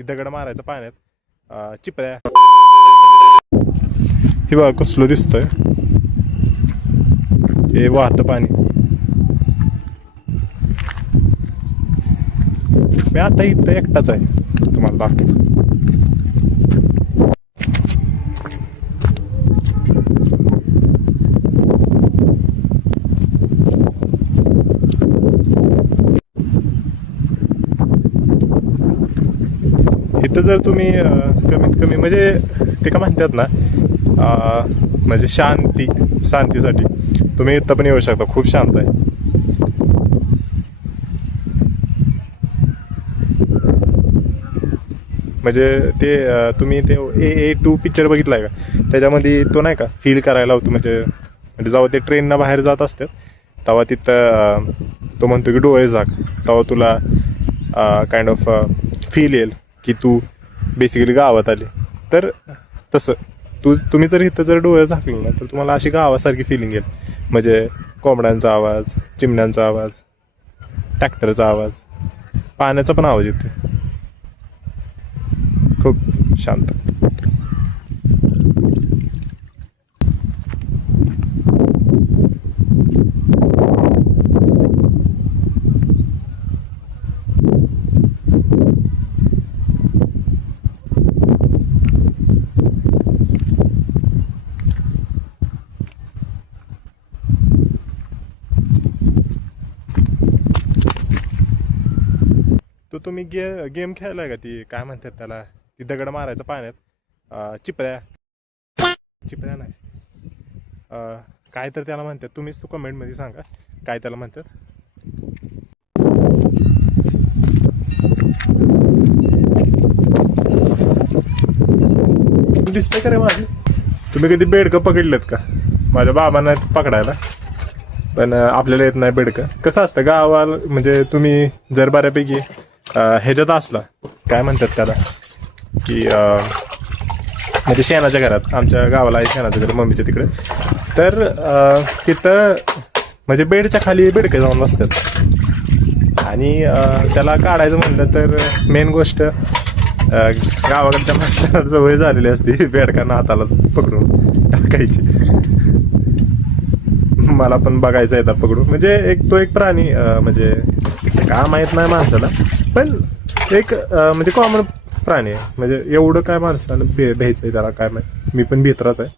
ती दगड मारायचं पाण्यात चिपळ्या. हे बघा कसलं दिसतंय, हे वाहतं पाणी. मी आता इथं एकटाच आहे, तुम्हाला दाखवतो. इथं जर तुम्ही कमीत कमी म्हणजे ते का म्हणतात ना, म्हणजे शांतीसाठी तुम्ही इथं पण येऊ शकता. खूप शांत आहे. म्हणजे ते तुम्ही ते AA2 पिक्चर बघितलाय का, त्याच्यामध्ये तो नाही का फील करायला होतो. म्हणजे जेव्हा ते ट्रेननं बाहेर जात असतात तेव्हा तिथं तो म्हणतो की डोळे झाक, तेव्हा तुला काइंड ऑफ फील येईल की तू बेसिकली गावात आली. तर तसं तुम्ही जर इथं जर डोळे झाकले ना तर तुम्हाला अशी गावासारखी फिलिंग येईल. म्हणजे कोंबड्यांचा आवाज, चिमण्यांचा आवाज, ट्रॅक्टरचा आवाज, पाण्याचा पण आवाज येतो. खूप शांत. तो तुम्ही गेम खेळलाय का, ती काय म्हणतात त्याला, ती दगड मारायचं पाण्यात चिपळ्या नाही, काय तर त्याला म्हणतात. तुम्हीच तो कमेंटमध्ये सांगा काय त्याला म्हणतात. दिसतंय का रे माझी? तुम्ही कधी बेडकं पकडलेत का? माझ्या बाबांना पकडायला, पण आपल्याला येत नाही बेडकं. कसं असतं गावाला, म्हणजे तुम्ही जर बऱ्यापैकी ह्याच्यात असला, काय म्हणतात त्याला की म्हणजे शेणाच्या घरात, आमच्या गावाला आहे शेणाचं घर मम्मीच्या तिकडे, तर तिथं म्हणजे बेडच्या खाली बेडकं जाऊन बसतात. आणि त्याला काढायचं म्हणलं तर मेन गोष्ट गावाकडच्या माणसाला सवय झालेली असते बेडकांना हाताला पकडून टाकायची. मला पण बघायचा येतात पकडून. म्हणजे तो एक प्राणी, म्हणजे का माहित नाही माणसाला, पण एक म्हणजे कॉमन प्राणी आहे. म्हणजे एवढं काय माणसाला भ्यायचंय त्याला काय माहित. मी पण भित्राच आहे.